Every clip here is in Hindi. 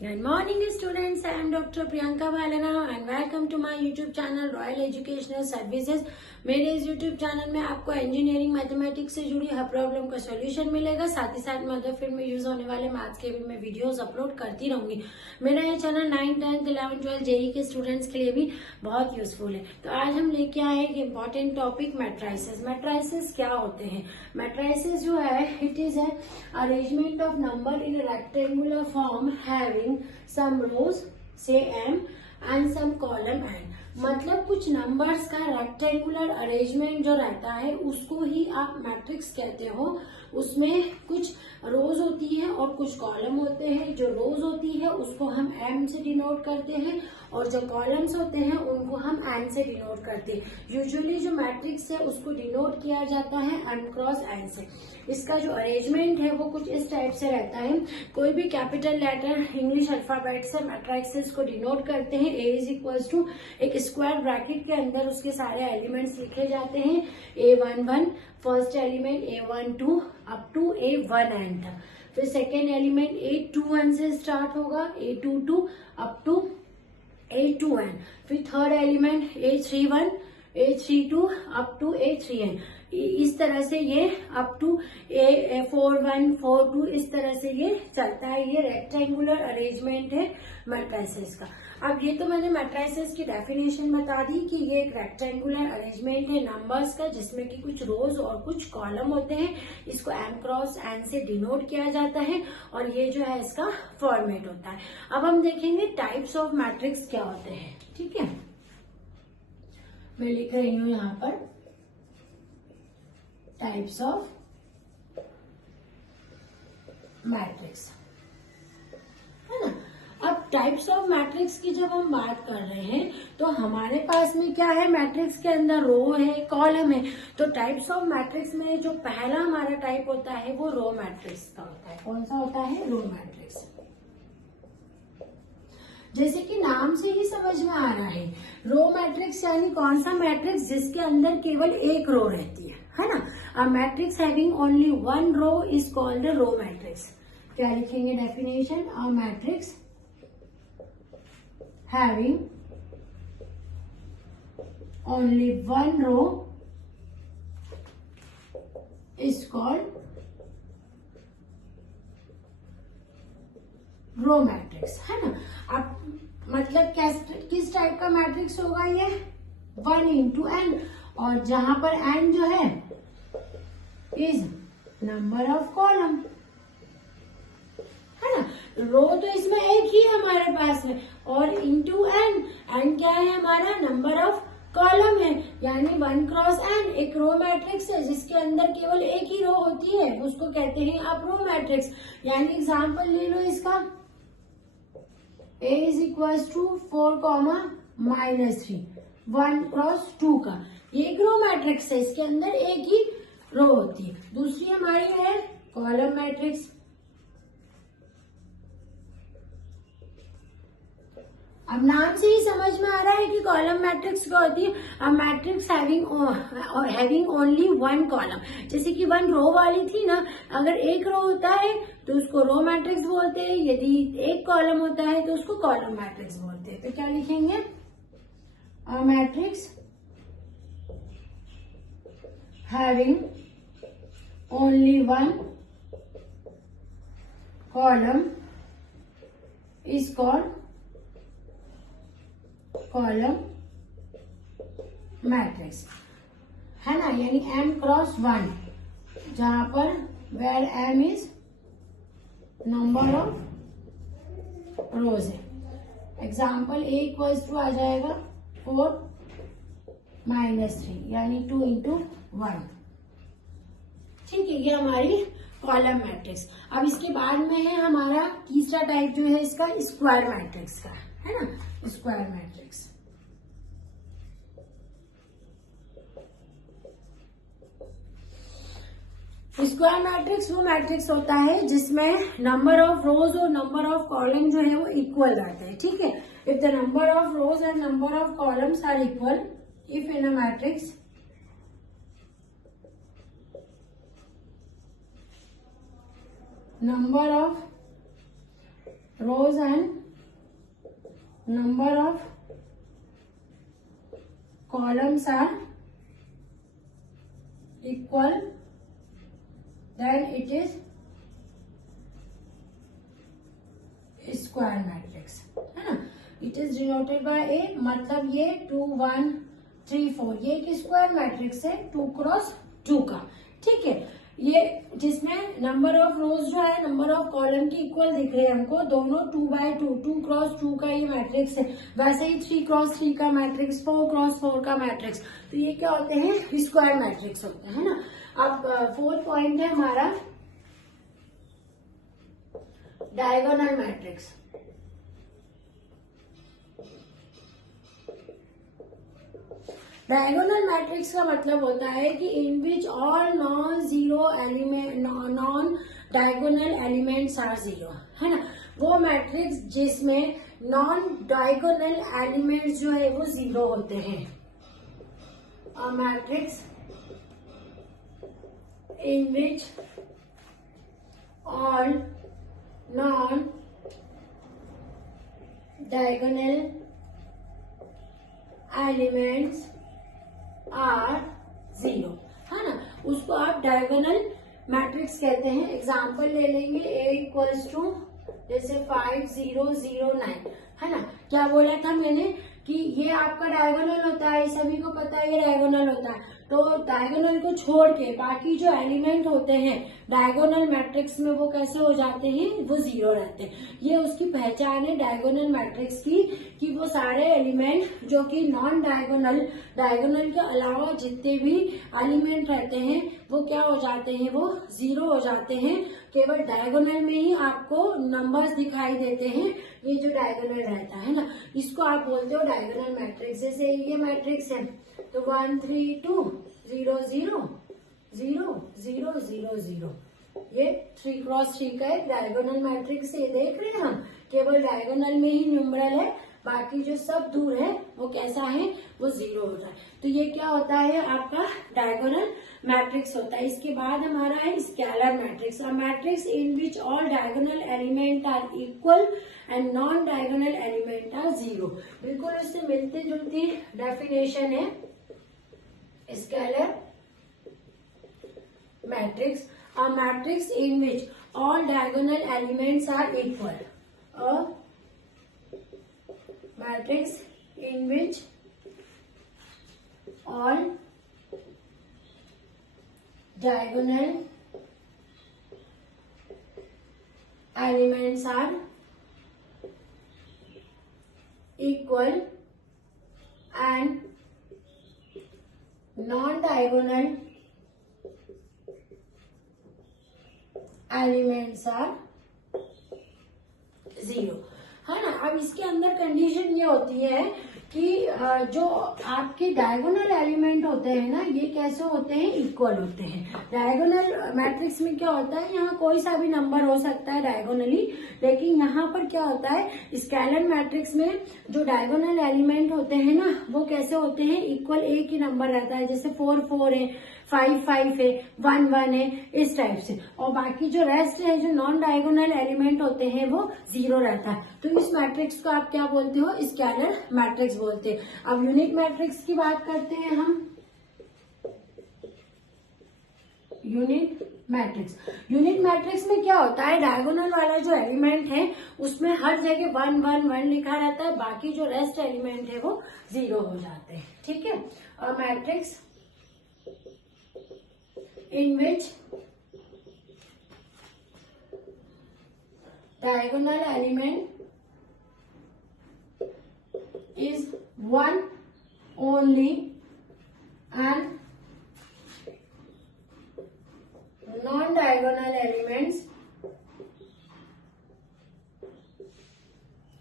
Good morning students, I am Dr. Priyanka Bhalana and welcome to my YouTube channel Royal Educational Services। मेरे इस YouTube चैनल में आपको इंजीनियरिंग मैथमेटिक्स से जुड़ी हर प्रॉब्लम का सॉल्यूशन मिलेगा। साथ ही साथ मदर फील्ड में यूज होने वाले मैथ्स के भी मैं वीडियोस अपलोड करती रहूंगी। मेरा ये चैनल 9, 10, 11, 12 जेई के स्टूडेंट्स के लिए भी बहुत यूजफुल है। तो आज हम लेके आए एक इम्पॉर्टेंट टॉपिक मैट्राइसेस। मैट्राइसेस क्या होते हैं? मैट्राइसेस जो है इट इज है arrangement of number in rectangular form having some rows say m and some column n। मतलब कुछ नंबर्स का रेक्टेंगुलर अरेंजमेंट जो रहता है उसको ही आप मैट्रिक्स कहते हो। उसमें कुछ रोज होती है और कुछ कॉलम होते हैं। जो रोज होती है उसको हम एम से डिनोट करते हैं और जो कॉलम्स होते हैं उनको हम एन से डिनोट करते हैं। यूजुअली जो मैट्रिक्स है उसको डिनोट किया जाता है एम क्रॉस एन से। इसका जो अरेंजमेंट है वो कुछ इस टाइप से रहता है। कोई भी कैपिटल लेटर इंग्लिश अल्फाबेट से मैट्रिक्सेस को डिनोट करते हैं। ए इज इक्वल्स टू एक स्क्वायर ब्रैकेट के अंदर उसके सारे एलिमेंट्स लिखे जाते हैं। A11 first element, A12 up to A1n तक। फिर सेकेंड एलिमेंट A21 से स्टार्ट होगा, A22 अप टू A2n। फिर third element A31, A32 up to A3n। इस तरह से ये अप टू A41, 42 इस तरह से ये चलता है। ये रेक्टेंगुलर अरेंजमेंट है मैट्राइसेस का। अब ये तो मैंने मैट्राइसेस की डेफिनेशन बता दी कि ये एक रेक्टेंगुलर अरेंजमेंट है नंबर्स का जिसमें कि कुछ रोज और कुछ कॉलम होते हैं। इसको एम क्रॉस एन से डिनोट किया जाता है और ये जो है इसका फॉर्मेट होता है। अब हम देखेंगे टाइप्स ऑफ मैट्रिक्स क्या होते हैं। ठीक है, मैं लिख रही हूं यहाँ पर टाइप्स ऑफ मैट्रिक्स, है ना। अब टाइप्स ऑफ मैट्रिक्स की जब हम बात कर रहे हैं तो हमारे पास में क्या है, मैट्रिक्स के अंदर रो है, कॉलम है। तो टाइप्स ऑफ मैट्रिक्स में जो पहला हमारा टाइप होता है वो रो मैट्रिक्स का होता है। कौन सा होता है? Row matrix. जैसे कि नाम से ही समझ में आ रहा है, रो मैट्रिक्स यानी कौन सा मैट्रिक्स जिसके अंदर केवल एक रो रहती है ना। A matrix having only one row is called row matrix. क्या लिखेंगे definition? A matrix having only one row is called row matrix, है ना। अब मतलब किस टाइप का मैट्रिक्स होगा ये? 1 इंटू एन, और जहां पर एन जो है इज नंबर ऑफ कॉलम, है ना। रो तो इसमें एक ही हमारे पास है और इंटू एन, एन क्या है हमारा? नंबर ऑफ कॉलम है। यानी 1 क्रॉस एन एक रो मैट्रिक्स है जिसके अंदर केवल एक ही रो होती है, उसको कहते हैं आप रो मैट्रिक्स। यानी एग्जाम्पल ले लो इसका, A is equal to 4, -3, 1 cross 2 का। ये एक रो मैट्रिक्स है, इसके अंदर एक ही रो होती है। दूसरी हमारी है कॉलम मैट्रिक्स। अब नाम से ही समझ में आ रहा है कि कॉलम मैट्रिक्स क्या होती है। अब matrix having only one column, जैसे कि 1 रो वाली थी ना, अगर एक रो होता है तो उसको रो मैट्रिक्स बोलते हैं, यदि एक कॉलम होता है तो उसको कॉलम मैट्रिक्स बोलते हैं। तो क्या लिखेंगे? A matrix having only one column is called column matrix, है ना। यानी m क्रॉस 1, जहां पर where m is number of rows है। एग्जाम्पल A इक्वल्स टू आ जाएगा 4 -3 यानी 2 इंटू 1। ठीक है, ये हमारी कॉलम मैट्रिक्स। अब इसके बाद में है हमारा तीसरा टाइप जो है इसका स्क्वायर मैट्रिक्स का, है ना। स्क्वायर मैट्रिक्स, स्क्वायर मैट्रिक्स वो मैट्रिक्स होता है जिसमें नंबर ऑफ रोज और नंबर ऑफ कॉलम जो है वो इक्वल रहते हैं। ठीक है, if the number of rows and number of columns are equal, if in a matrix number of rows and number of columns are equal, then it is square matrix, है ना. इट इज डिनोटेड बाय ए, मतलब ये 2 1 3 4 ये एक स्क्वायर मैट्रिक्स है 2 क्रॉस 2 का. ठीक है, ये जिसमें नंबर ऑफ रोज जो है नंबर ऑफ कॉलम के इक्वल दिख रहे हैं हमको, दोनों 2/2 2 क्रॉस 2 का ये मैट्रिक्स है. वैसे ही 3 क्रॉस 3 का मैट्रिक्स, 4 क्रॉस 4 का मैट्रिक्स, तो ये क्या होते हैं, स्क्वायर मैट्रिक्स होते हैं, है ना. अब 4th पॉइंट है हमारा डायगोनल मैट्रिक्स. डायगोनल मैट्रिक्स का मतलब होता है कि in which all non zero element, non diagonal elements are zero, है ना. वो मैट्रिक्स जिसमें नॉन डायगोनल एलिमेंट्स जो है वो जीरो होते हैं. A matrix in which all non diagonal elements are zero, है ना. उसको आप डायगोनल मैट्रिक्स कहते हैं. एग्जाम्पल ले लेंगे, A इक्वल्स टू जैसे 5 0 0 9, है ना. क्या बोला था मैंने कि ये आपका डायगोनल होता है, सभी को पता है ये डायगोनल होता है. तो डायगोनल को छोड़ के बाकी जो एलिमेंट होते हैं डायगोनल मैट्रिक्स में वो कैसे हो जाते हैं, वो जीरो रहते हैं. ये उसकी पहचान है डायगोनल मैट्रिक्स की, कि वो सारे एलिमेंट जो कि नॉन डायगोनल, डायगोनल के अलावा जितने भी एलिमेंट रहते हैं वो क्या हो जाते हैं, वो जीरो हो जाते हैं. केवल डायगोनल में ही आपको नंबर्स दिखाई देते हैं, ये जो डायगोनल रहता है ना, इसको आप बोलते हो डायगोनल मैट्रिक्स. जैसे ये मैट्रिक्स है तो 1 3 2 0 0 0 0 0 0, ये 3 क्रॉस 3 का एक डायगोनल मैट्रिक्स है. देख रहे हैं हम, केवल डायगोनल में ही न्यूमरल है, बाकी जो सब दूर है वो कैसा है, वो जीरो होता है. तो ये क्या होता है, आपका डायगोनल मैट्रिक्स होता है. इसके बाद हमारा है scalar matrix. A matrix in which all diagonal element are equal and non diagonal element are zero. बिल्कुल उससे मिलती जुलती डेफिनेशन है scalar matrix. A matrix in which all diagonal elements are equal. A matrix in which all diagonal elements are equal and non-diagonal elements are zero. है ना. अब इसके अंदर कंडीशन ये होती है कि जो आपके डायगोनल एलिमेंट होते हैं ना, ये कैसे होते हैं, इक्वल होते हैं. डायगोनल मैट्रिक्स में क्या होता है, यहाँ कोई सा भी नंबर हो सकता है डायगोनली, लेकिन यहाँ पर क्या होता है, स्केलर मैट्रिक्स में जो डायगोनल एलिमेंट होते हैं ना, वो कैसे होते हैं, इक्वल एक ही नंबर रहता है. जैसे 4 4 है, 5 5 है, 1 1 है, इस टाइप से. और बाकी जो रेस्ट है, जो नॉन डायगोनल एलिमेंट होते हैं, वो जीरो रहता है. तो इस मैट्रिक्स को आप क्या बोलते हो, स्केलर मैट्रिक्स बोलते हैं. अब यूनिट मैट्रिक्स की बात करते हैं हम. Unit matrix. यूनिट मैट्रिक्स में क्या होता है, डायगोनल वाला जो एलिमेंट है उसमें हर जगह 1 1 1 लिखा रहता है, बाकी जो रेस्ट एलिमेंट है वो जीरो हो जाते हैं. ठीक है. और matrix in which diagonal element is one only and non-diagonal elements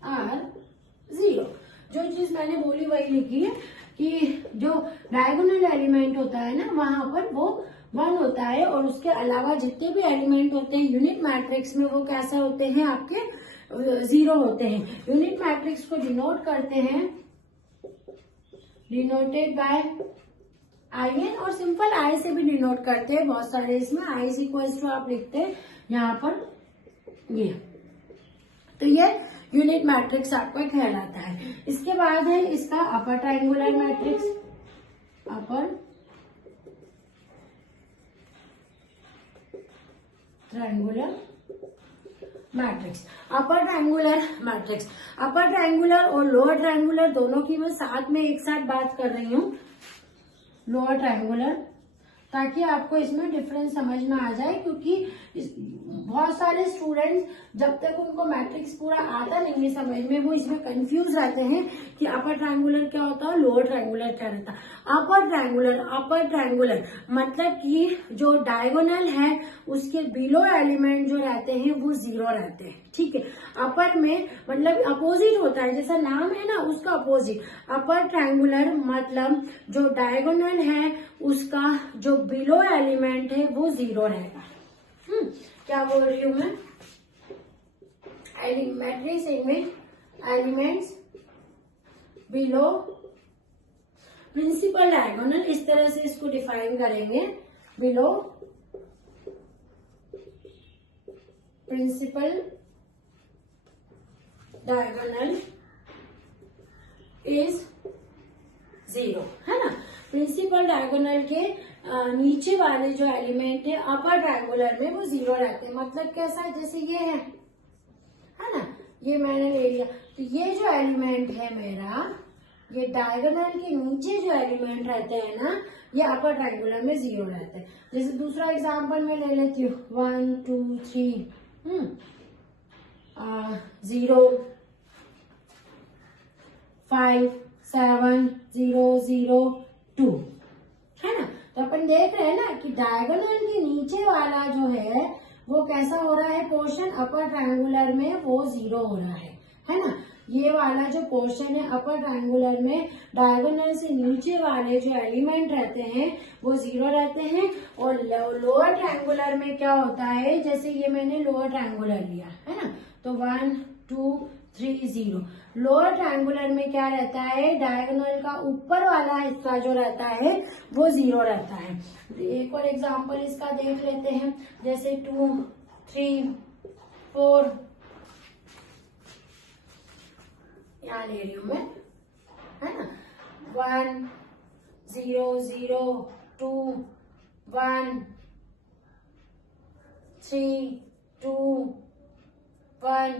are zero. जो चीज मैंने बोली वही लिखी है कि जो डायगोनल एलिमेंट होता है ना, वहां पर वो 1 होता है और उसके अलावा जितने भी एलिमेंट होते हैं यूनिट मैट्रिक्स में वो कैसे होते हैं, आपके जीरो होते हैं. यूनिट मैट्रिक्स को डिनोट करते हैं, डिनोटेड बाय IN, और सिंपल I से भी डिनोट करते हैं. बहुत सारे इसमें I इक्वल्स टू आप लिखते हैं यहाँ पर ये. तो ये यूनिट मैट्रिक्स आपका कहलाता है। इसके बाद है इसका upper triangular matrix, upper triangular matrix. Upper triangular matrix, upper triangular और लोअर ट्रायंगुलर दोनों की मैं साथ में एक साथ बात कर रही हूँ। लोअर ट्रायंगुलर, ताकि आपको इसमें डिफरेंस समझ में आ जाए, क्योंकि बहुत सारे स्टूडेंट्स जब तक उनको मैट्रिक्स पूरा आता नहीं है समझ में, वो इसमें कंफ्यूज रहते हैं कि अपर ट्रायंगुलर क्या होता है, लोअर ट्रायंगुलर क्या रहता है। अपर ट्रायंगुलर मतलब कि जो डायगोनल है उसके बिलो एलिमेंट जो रहते हैं वो 0 रहते हैं, ठीक है। अपर में मतलब अपोजिट होता है, जैसा नाम है ना उसका अपोजिट। अपर ट्रायंगुलर मतलब जो डायगोनल है उसका जो बिलो एलिमेंट है वो 0 रहेगा। क्या बोल रही हूं मैं, मैट्रिक्स में एलिमेंट्स बिलो प्रिंसिपल डायगोनल, इस तरह से इसको डिफाइन करेंगे। बिलो प्रिंसिपल डायगोनल इज 0, है ना। प्रिंसिपल डायगोनल के नीचे वाले जो एलिमेंट है अपर ट्रायंगुलर में वो 0 रहते हैं। मतलब कैसा, जैसे ये है ना, ये मैंने ले लिया, तो ये जो एलिमेंट है मेरा, ये डायगोनल के नीचे जो एलिमेंट रहते हैं ना, ये अपर ट्रायंगुलर में 0 रहते हैं। जैसे दूसरा एग्जांपल मैं ले लेती हूँ, 1 2 3 0 5 7 0 0 2, है ना। तो अपन देख रहे हैं ना कि डायगोनल के नीचे वाला जो है वो कैसा हो रहा है, पोर्शन अपर ट्रायंगुलर में वो 0 हो रहा है ना। ये वाला जो पोर्शन है अपर ट्रायंगुलर में, डायगोनल से नीचे वाले जो एलिमेंट रहते हैं वो 0 रहते हैं। और लोअर ट्रायंगुलर में क्या होता है, जैसे ये मैंने लोअर ट्रायंगुलर लिया है ना, तो 1 2 3 0। लोअर ट्रायंगुलर में क्या रहता है, डायगोनल का ऊपर वाला हिस्सा जो रहता है वो 0 रहता है। एक और एग्जांपल इसका देख लेते हैं, जैसे 2 3 4, यहाँ ले रही हूं मैं, है ना। 1 0 0 2 1 3 2 1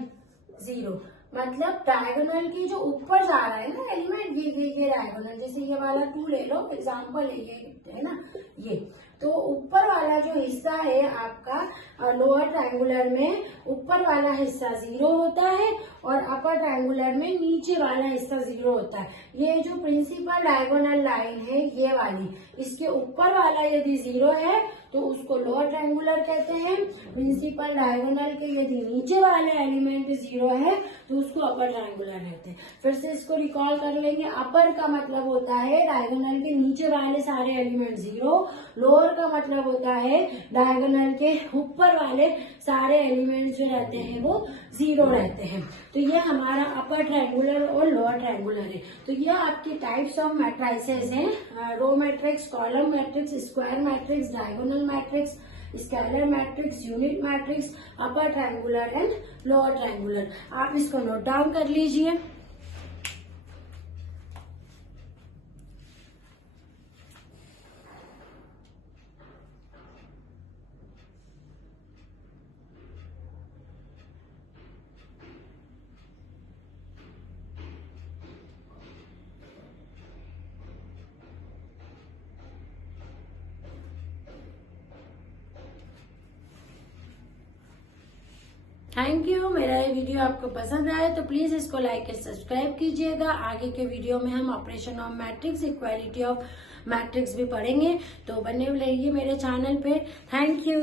0। मतलब डायगोनल की जो ऊपर जा रहा है ना एलिमेंट, ये डायगोनल, जैसे ये वाला 2 ले लो एग्जांपल है, ये है ना, ये तो ऊपर वाला जो हिस्सा है आपका लोअर ट्रायंगुलर में, ऊपर वाला हिस्सा 0 होता है और अपर ट्रायंगुलर में नीचे वाला हिस्सा 0 होता है। ये जो प्रिंसिपल डायगोनल लाइन है ये वाली, इसके ऊपर वाला यदि 0 है तो उसको लोअर ट्रायंगुलर कहते हैं। प्रिंसिपल डायगोनल के यदि नीचे वाले एलिमेंट 0 है तो उसको अपर ट्रायंगुलर कहते हैं। फिर से इसको रिकॉल कर लेंगे। अपर का मतलब होता है डायगोनल के नीचे वाले सारे एलिमेंट 0, लोअर का मतलब होता है डायगोनल के ऊपर वाले सारे एलिमेंट्स जो रहते हैं वो 0 रहते हैं। तो ये हमारा अपर ट्रायंगुलर और लोअर ट्रायंगुलर है। तो ये आपके टाइप्स ऑफ मैट्रिसेस हैं, row matrix, column matrix, square matrix, diagonal matrix, scalar matrix, unit matrix, upper triangular and lower triangular. आप इसको नोट डाउन कर लीजिए। Thank you. मेरा ये वीडियो आपको पसंद आया तो प्लीज इसको लाइक और सब्सक्राइब कीजिएगा। आगे के वीडियो में हम operation of matrix, equality of matrix भी पढ़ेंगे, तो बने रहिए मेरे चैनल पे। Thank you.